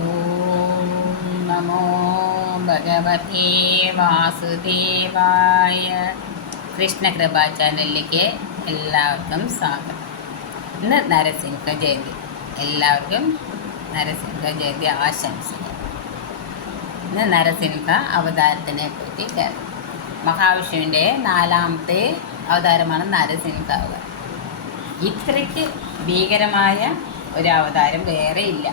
ഓം നമോ ഭഗവതേ വാസുദേവായ കൃഷ്ണകൃപാ ചാനലിലേക്ക് എല്ലാവർക്കും സ്വാഗതം. ഇന്ന് നരസിംഹ ജയന്തി. എല്ലാവർക്കും നരസിംഹ ജയന്തി ആശംസകൾ. ഇന്ന് നരസിംഹ അവതാരത്തിനെ പറ്റി കേൾക്കാം. മഹാവിഷ്ണുവിന്റെ നാലാമത്തെ അവതാരമാണ് നരസിംഹ അവതാരം ഇത്രയ്ക്ക് ഭീകരമായ ഒരു അവതാരം വേറെ ഇല്ല.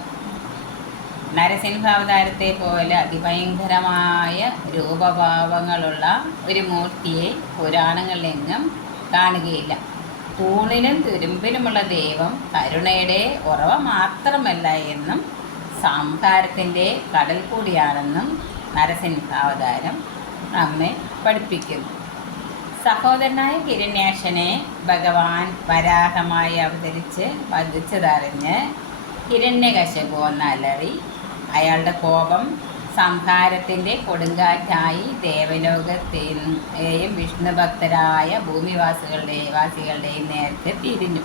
നരസിംഹാവതാരത്തെ പോലെ അതിഭയങ്കരമായ രൂപഭാവങ്ങളുള്ള ഒരു മൂർത്തിയെ പുരാണങ്ങളിലെങ്ങും കാണുകയില്ല. തൂണിനും തുരുമ്പിനുമുള്ള ദൈവം കരുണയുടെ ഉറവ മാത്രമല്ല എന്നും സംഹാരത്തിന്റെ കടൽ കൂടിയാണെന്നും നരസിംഹാവതാരം നമ്മെ പഠിപ്പിക്കുന്നു. സഹോദരനായ ഹിരണ്യാക്ഷനെ ഭഗവാൻ വരാഹമായി അവതരിച്ച് വധിച്ചതറിഞ്ഞ് ഹിരണ്യകശപു എന്നലറി അയാളുടെ കോപം സംഹാരത്തിന്റെ കൊടുങ്കാറ്റായി ദേവലോകത്തെയും വിഷ്ണുഭക്തരായ ഭൂമിവാസികളുടെ വാസികളുടെയും നേരത്തെ തിരിഞ്ഞു.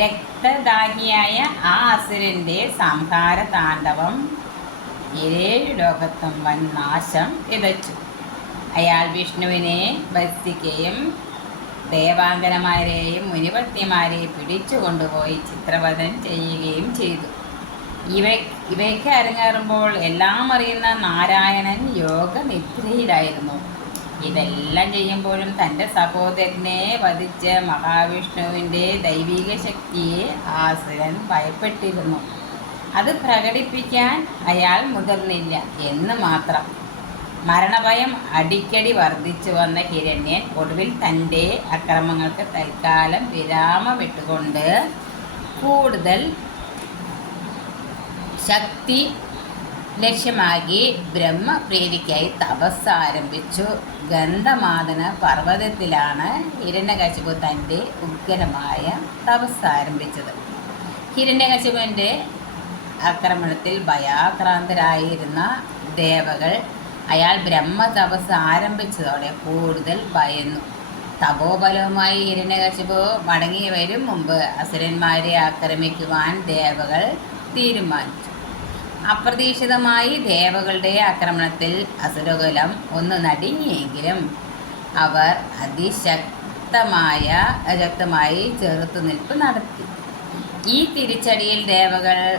രക്തദാഹിയായ ആ അസുരന്റെ സംഹാര താണ്ഡവം ഏഴ് ലോകത്തും വൻ നാശം വിതച്ചു. അയാൾ വിഷ്ണുവിനെ ഭക്തിക്കുകയും ദേവാങ്കനമാരെയും മുനിപത്നിമാരെയും പിടിച്ചു കൊണ്ടുപോയി ചിത്രവധം ചെയ്യുകയും ചെയ്തു. ഇവ ഇവയ്ക്ക് അരങ്ങേറുമ്പോൾ എല്ലാം അറിയുന്ന നാരായണൻ യോഗനിദ്രയിലായിരുന്നു. ഇതെല്ലാം ചെയ്യുമ്പോഴും തന്റെ സഹോദരനെ വധിച്ച മഹാവിഷ്ണുവിന്റെ ദൈവിക ശക്തിയെ ആസുരൻ ഭയപ്പെട്ടിരുന്നു. അത് പ്രകടിപ്പിക്കാൻ അയാൾ മുതിർന്നില്ല എന്ന് മാത്രം. മരണഭയം അടിക്കടി വർദ്ധിച്ചു വന്ന ഹിരണ്യൻ ഒടുവിൽ തന്റെ അക്രമങ്ങൾക്ക് തൽക്കാലം വിരാമമിട്ടുകൊണ്ട് കൂടുതൽ ശക്തി ലക്ഷ്യമാക്കി ബ്രഹ്മപ്രീതിക്കായി തപസ് ആരംഭിച്ചു. ഗന്ധമാതന പർവതത്തിലാണ് ഹിരണ്യകശിപു തന്റെ ഉഗ്രമായ തപസ് ആരംഭിച്ചത്. ഹിരണ്യകശിപുവിന്റെ ആക്രമണത്തിൽ ഭയാക്രാന്തരായിരുന്ന ദേവകൾ അയാൾ ബ്രഹ്മ തപസ് ആരംഭിച്ചതോടെ കൂടുതൽ ഭയന്നു. തപോബലവുമായി ഹിരണ്യകശിപു മടങ്ങി വരും മുമ്പ് അസുരന്മാരെ ആക്രമിക്കുവാൻ ദേവകൾ തീരുമാനിച്ചു. അപ്രതീക്ഷിതമായി ദേവകളുടെ ആക്രമണത്തിൽ അസുരകുലം ഒന്ന് നടുങ്ങിയെങ്കിലും അവർ അതിശക്തമായ ശക്തമായി ചെറുത്തുനിൽപ്പ് നടത്തി. ഈ തിരിച്ചടിയിൽ ദേവകൾ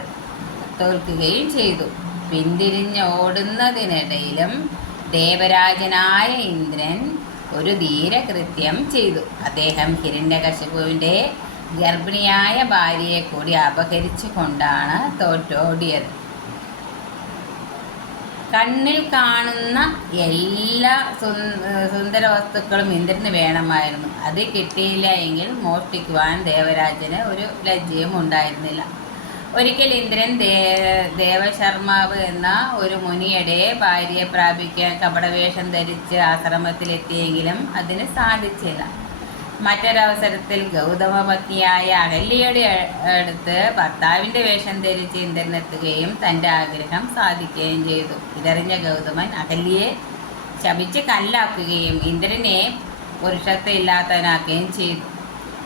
തോൽക്കുകയും ചെയ്തു. പിന്തിരിഞ്ഞോടുന്നതിനിടയിലും ദേവരാജനായ ഇന്ദ്രൻ ഒരു ധീരകൃത്യം ചെയ്തു. അദ്ദേഹം ഹിരണ്യകശിപുവിന്റെ ഗർഭിണിയായ ഭാര്യയെ കൂടി അപഹരിച്ചു കൊണ്ടാണ് തോറ്റോടിയത്. കണ്ണിൽ കാണുന്ന എല്ലാ സുന്ദര വസ്തുക്കളും ഇന്ദ്രന് വേണമായിരുന്നു. അത് കിട്ടിയില്ല എങ്കിൽ മോഷ്ടിക്കുവാൻ ദേവരാജന് ഒരു ലജ്ജയും ഉണ്ടായിരുന്നില്ല. ഒരിക്കൽ ഇന്ദ്രൻ ദേ ദേവശർമാവ് എന്ന ഒരു മുനിയുടെ ഭാര്യയെ പ്രാപിക്കാൻ കപടവേഷം ധരിച്ച് ആശ്രമത്തിലെത്തിയെങ്കിലും അതിന് സാധിച്ചില്ല. മറ്റൊരവസരത്തിൽ ഗൗതമ പത്നിയായ അഹല്യയുടെ അടുത്ത് ഭർത്താവിന്റെ വേഷം ധരിച്ച് ഇന്ദ്രനെത്തുകയും തന്റെ ആഗ്രഹം സാധിക്കുകയും ചെയ്തു. ഇതറിഞ്ഞ ഗൗതമൻ അഹല്യയെ ശപിച്ച് കല്ലാക്കുകയും ഇന്ദ്രനെ പുരുഷത്വമില്ലാത്തവനാക്കുകയും ചെയ്തു.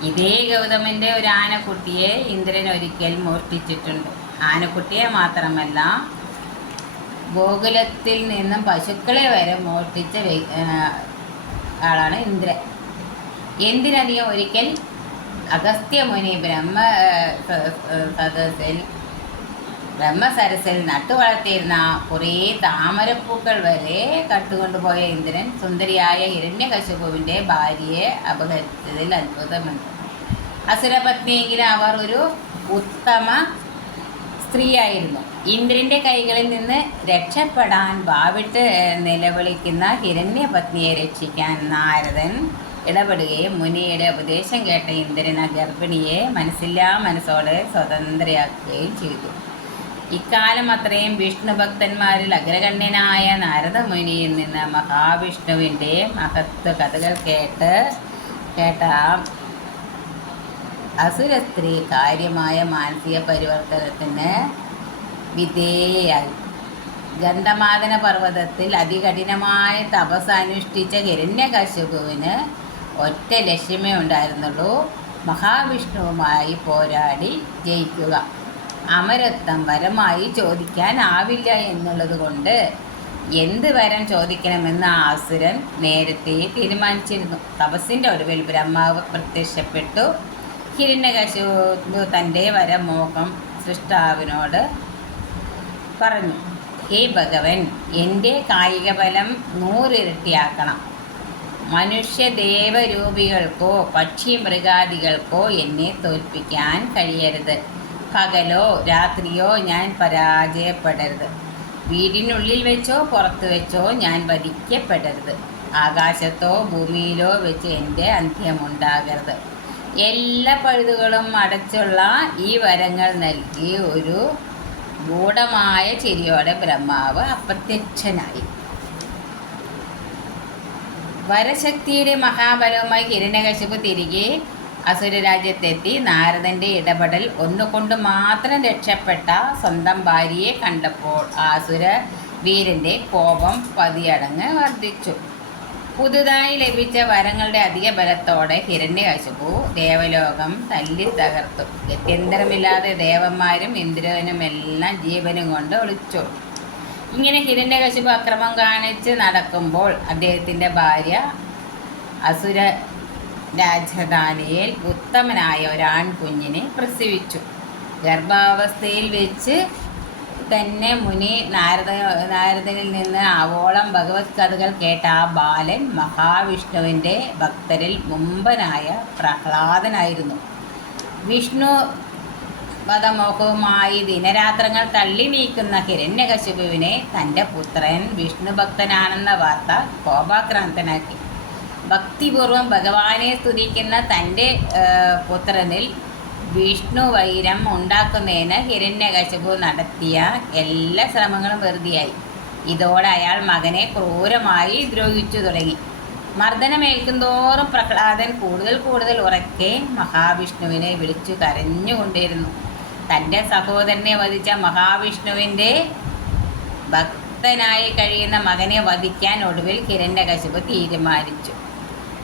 ഇതേ ഗൗതമന്റെ ഒരു ആനക്കുട്ടിയെ ഇന്ദ്രൻ ഒരിക്കൽ മോഷ്ടിച്ചിട്ടുണ്ട്. ആനക്കുട്ടിയെ മാത്രമല്ല ഗോകുലത്തിൽ നിന്നും പശുക്കളെ വരെ മോഷ്ടിച്ച ആളാണ് ഇന്ദ്രൻ. എന്തിനധികം ഒരിക്കൽ അഗസ്ത്യമുനി ബ്രഹ്മ സദസ്സിൽ ബ്രഹ്മസരസിൽ നട്ടുവളർത്തിയിരുന്ന കുറേ താമരപ്പൂക്കൾ വരെ കട്ടുകൊണ്ടുപോയ ഇന്ദ്രൻ സുന്ദരിയായ ഹിരണ്യകശുപുവിന്റെ ഭാര്യയെ അപഹരിച്ചതിൽ അത്ഭുതമുണ്ട്. അസുരപത്നിയെങ്കിലും അവർ ഒരു ഉത്തമ സ്ത്രീയായിരുന്നു. ഇന്ദ്രന്റെ കൈകളിൽ നിന്ന് രക്ഷപ്പെടാൻ വാവിട്ട് നിലവിളിക്കുന്ന ഹിരണ്യപത്നിയെ രക്ഷിക്കാൻ നാരദൻ ഇടപെടുകയും മുനിയുടെ ഉപദേശം കേട്ട ഇന്ദ്രൻ ആ ഗർഭിണിയെ മനസ്സില്ലാ മനസ്സോടെ സ്വതന്ത്രയാക്കുകയും ചെയ്തു. ഇക്കാലം അത്രയും വിഷ്ണു ഭക്തന്മാരിൽ അഗ്രഗണ്യനായ നാരദമുനിയിൽ നിന്ന് മഹാവിഷ്ണുവിന്റെ മഹത്വ കഥകൾ കേട്ട് കേട്ട അസുര സ്ത്രീ കാര്യമായ മാനസിക പരിവർത്തനത്തിന് വിധേയായി ഗന്ധമാദന പർവതത്തിൽ അതികഠിനമായ തപസ് അനുഷ്ഠിച്ച ഹിരണ്യകശുപുവിന് ഒറ്റ ലക്ഷ്യമേ ഉണ്ടായിരുന്നുള്ളൂ. മഹാവിഷ്ണുവുമായി പോരാടി ജയിക്കുക. അമരത്വം വരമായി ചോദിക്കാനാവില്ല എന്നുള്ളത് കൊണ്ട് എന്ത് വരം ചോദിക്കണമെന്ന് ആസുരൻ നേരത്തെ തീരുമാനിച്ചിരുന്നു. തപസ്സിന്റെ ഒടുവിൽ ബ്രഹ്മാവ് പ്രത്യക്ഷപ്പെട്ടു. ഹിരണ്യകശു തന്റെ വരമോഹം സൃഷ്ടാവിനോട് പറഞ്ഞു ഹേ ഭഗവൻ എന്റെ കായിക ബലം നൂറിരട്ടിയാക്കണം. മനുഷ്യദേവരൂപികൾക്കോ പക്ഷി മൃഗാദികൾക്കോ എന്നെ തോൽപ്പിക്കാൻ കഴിയരുത്. പകലോ രാത്രിയോ ഞാൻ പരാജയപ്പെടരുത്. വീടിനുള്ളിൽ വെച്ചോ പുറത്ത് വെച്ചോ ഞാൻ വധിക്കപ്പെടരുത്. ആകാശത്തോ ഭൂമിയിലോ വെച്ച് എന്റെ അന്ത്യമുണ്ടാകരുത്. എല്ലാ പഴുതുകളും അടച്ചുള്ള ഈ വരങ്ങൾ നൽകി ഒരു ഗൂഢമായ ചിരിയോടെ ബ്രഹ്മാവ് അപ്രത്യക്ഷനായി. വരശക്തിയുടെ മഹാബലവുമായി ഹിരണ്യകശിപു തിരികെ അസുരരാജ്യത്തെത്തി നാരദന്റെ ഇടപെടൽ ഒന്നുകൊണ്ട് മാത്രം രക്ഷപ്പെട്ട സ്വന്തം ഭാര്യയെ കണ്ടപ്പോൾ ആസുര വീരന്റെ കോപം പതിയടങ്ങ് വർദ്ധിച്ചു. പുതുതായി ലഭിച്ച വരങ്ങളുടെ അധിക ബലത്തോടെ ഹിരണ്യകശിപു ദേവലോകം തല്ലി തകർത്തു. ഗത്യന്തരമില്ലാതെ ദേവന്മാരും ഇന്ദ്രനുമെല്ലാം ജീവനും കൊണ്ട് ഒളിച്ചു. ഇങ്ങനെ ഹിരണ്യകശിപു അക്രമം കാണിച്ച് നടക്കുമ്പോൾ അദ്ദേഹത്തിന്റെ ഭാര്യ അസുര രാജധാനിയിൽ ഉത്തമനായ ഒരാൺകുഞ്ഞിനെ പ്രസവിച്ചു. ഗർഭാവസ്ഥയിൽ വെച്ച് തന്നെ മുനി നാരദ നാരദനിൽ നിന്ന് ആവോളം ഭഗവത് കഥകൾ കേട്ട ആ ബാലൻ മഹാവിഷ്ണുവിന്റെ ഭക്തരിൽ മുമ്പനായ പ്രഹ്ലാദനായിരുന്നു. വിഷ്ണു മതമോഹവുമായി ദിനരാത്രങ്ങൾ തള്ളി നീക്കുന്ന ഹിരണ്യകശിപുവിനെ തന്റെ പുത്രൻ വിഷ്ണു ഭക്തനാണെന്ന വാർത്ത കോപാക്രാന്തനാക്കി ഭക്തിപൂർവം ഭഗവാനെ സ്തുതിക്കുന്ന തന്റെ പുത്രനിൽ വിഷ്ണു വൈരം ഉണ്ടാക്കുന്നതിന് ഹിരണ്യകശിപു നടത്തിയ എല്ലാ ശ്രമങ്ങളും വെറുതെയായി ഇതോടെ അയാൾ മകനെ ക്രൂരമായി ദ്രോഹിച്ചു തുടങ്ങി മർദ്ദനമേൽക്കും തോറും പ്രഹ്ലാദൻ കൂടുതൽ കൂടുതൽ ഉറക്കെ മഹാവിഷ്ണുവിനെ വിളിച്ചു കരഞ്ഞുകൊണ്ടിരുന്നു തന്റെ സഹോദരനെ വധിച്ച മഹാവിഷ്ണുവിന്റെ ഭക്തനായി കഴിയുന്ന മകനെ വധിക്കാൻ ഒടുവിൽ ഹിരണ്യകശിപു തീരുമാനിച്ചു.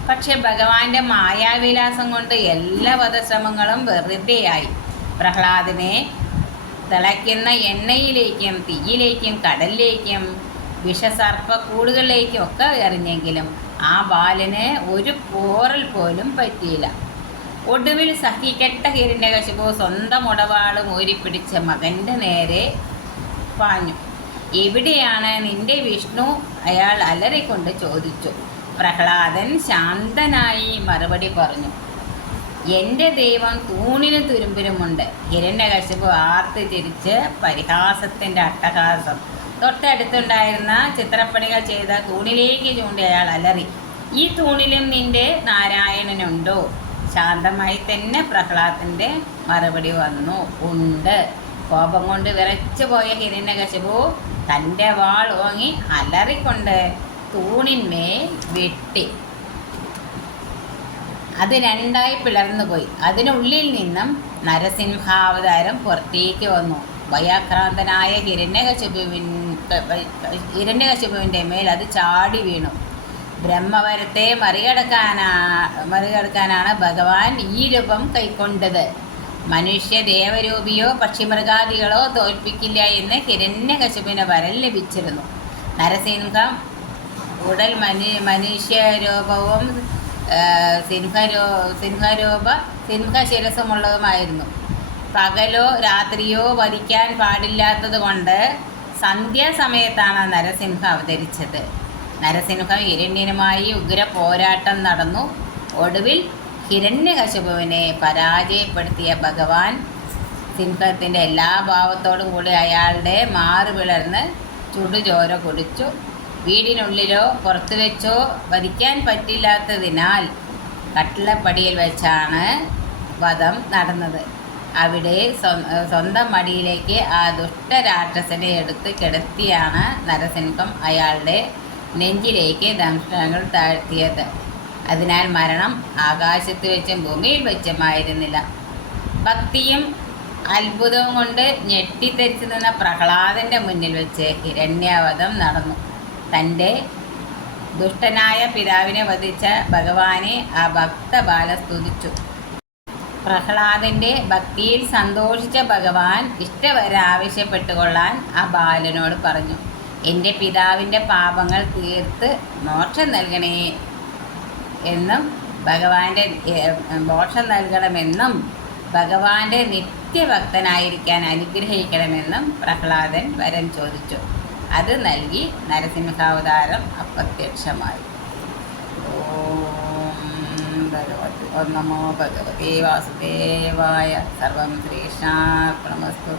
പക്ഷെ ഭഗവാന്റെ മായാവിലാസം കൊണ്ട് എല്ലാ വധശ്രമങ്ങളും വെറുതെയായി. പ്രഹ്ലാദിനെ തിളയ്ക്കുന്ന എണ്ണയിലേക്കും തീയിലേക്കും കടലിലേക്കും വിഷസർപ്പ കൂടുകളിലേക്കും ഒക്കെ എറിഞ്ഞെങ്കിലും ആ ബാലന് ഒരു പോറൽ പോലും പറ്റിയില്ല. ഒടുവിൽ സഹിക്കെട്ട ഹിരണ്യകശിപു സ്വന്തം ഉടവാൾ മൂരിപ്പിടിച്ച മകന്റെ നേരെ പാഞ്ഞു. എവിടെയാണ് നിന്റെ വിഷ്ണു? അയാൾ അലറിക്കൊണ്ട് ചോദിച്ചു. പ്രഹ്ലാദൻ ശാന്തനായി മറുപടി പറഞ്ഞു. എന്റെ ദൈവം തൂണിനും തുരുമ്പിനുമുണ്ട്. ഹിരണ്യകശിപു ആർത്ത് തിരിച്ച് പരിഹാസത്തിന്റെ അട്ടഹാസം. തൊട്ടടുത്തുണ്ടായിരുന്ന ചിത്രപ്പണികൾ ചെയ്ത തൂണിലേക്ക് ചൂണ്ടി അയാൾ അലറി. ഈ തൂണിലും നിന്റെ നാരായണനുണ്ടോ? ശാന്തമായി തന്നെ പ്രഹ്ലാദന്റെ മറുപടി വന്നു. ഉണ്ട്. കോപം കൊണ്ട് വിറച്ചു പോയ ഹിരണ്യകശിപു തന്റെ വാൾ ഓങ്ങി അലറിക്കൊണ്ട് തൂണിന്മേൽ വെട്ടി. അത് രണ്ടായി പിളർന്നുപോയി അതിനുള്ളിൽ നിന്നും നരസിംഹാവതാരം പുറത്തേക്ക് വന്നു. ഭയാക്രാന്തനായ ഹിരണ്യകശിപുവിൻ ഹിരണ്യകശിപുവിന്റെ മേൽ അത് ചാടി വീണു. ബ്രഹ്മവരത്തെ മറികടക്കാനാ മറികടക്കാനാണ് ഭഗവാൻ ഈ രൂപം കൈക്കൊണ്ടത്. മനുഷ്യ ദേവരൂപിയോ പക്ഷിമൃഗാദികളോ തോൽപ്പിക്കില്ല എന്ന് ഹിരണ്യകശുപിന് വരം ലഭിച്ചിരുന്നു. നരസിംഹം ഉടൽ മനു മനുഷ്യരൂപവും സിംഹരൂ സിംഹരൂപ സിംഹശിരസുമുള്ളതുമായിരുന്നു പകലോ രാത്രിയോ വധിക്കാൻ പാടില്ലാത്തത് കൊണ്ട് സന്ധ്യാസമയത്താണ് നരസിംഹം അവതരിച്ചത്. നരസിംഹം ഹിരണ്യനുമായി ഉഗ്ര പോരാട്ടം നടന്നു. ഒടുവിൽ ഹിരണ്യകശുപുവിനെ പരാജയപ്പെടുത്തിയ ഭഗവാൻ സിംഹത്തിന്റെ എല്ലാ ഭാവത്തോടും കൂടി അയാളുടെ മാറി വിളർന്ന് ചുടുചോര കുടിച്ചു. വീടിനുള്ളിലോ പുറത്തു വെച്ചോ വധിക്കാൻ പറ്റില്ലാത്തതിനാൽ കട്ടിളപ്പടിയിൽ വെച്ചാണ് വധം നടന്നത്. അവിടെ സ്വന്തം മടിയിലേക്ക് ആ ദുഷ്ടരാക്ഷസനെ എടുത്ത് കിടത്തിയാണ് നരസിംഹം അയാളുടെ നെഞ്ചിലേക്ക് ദംഷ്ടങ്ങൾ താഴ്ത്തിയത്. അതിനാൽ മരണം ആകാശത്ത് വെച്ചും ഭൂമിയിൽ വെച്ചുമായിരുന്നില്ല. ഭക്തിയും അത്ഭുതവും കൊണ്ട് ഞെട്ടിത്തെരിച്ചു നിന്ന പ്രഹ്ലാദന്റെ മുന്നിൽ വെച്ച് ഹിരണ്യാവധം നടന്നു. തന്റെ ദുഷ്ടനായ പിതാവിനെ വധിച്ച ഭഗവാനെ ആ ഭക്ത ബാല സ്തുതിച്ചു. പ്രഹ്ലാദന്റെ ഭക്തിയിൽ സന്തോഷിച്ച ഭഗവാൻ ഇഷ്ടവരെ ആവശ്യപ്പെട്ടുകൊള്ളാൻ ആ ബാലനോട് പറഞ്ഞു. എന്റെ പിതാവിന്റെ പാപങ്ങൾ തീർത്ത് മോക്ഷം നൽകണേ എന്നും ഭഗവാന്റെ മോക്ഷം നൽകണമെന്നും ഭഗവാന്റെ നിത്യഭക്തനായിരിക്കാൻ അനുഗ്രഹിക്കണമെന്നും പ്രഹ്ലാദൻ വരം ചോദിച്ചു. അത് നൽകി നരസിംഹാവതാരം അപ്രത്യക്ഷമായി. ഓം ഭഗവതി ഓം നമോ ഭഗവതി വാസുദേവായ സർവം ശ്രീകൃഷ്ണാർപ്പണമസ്തു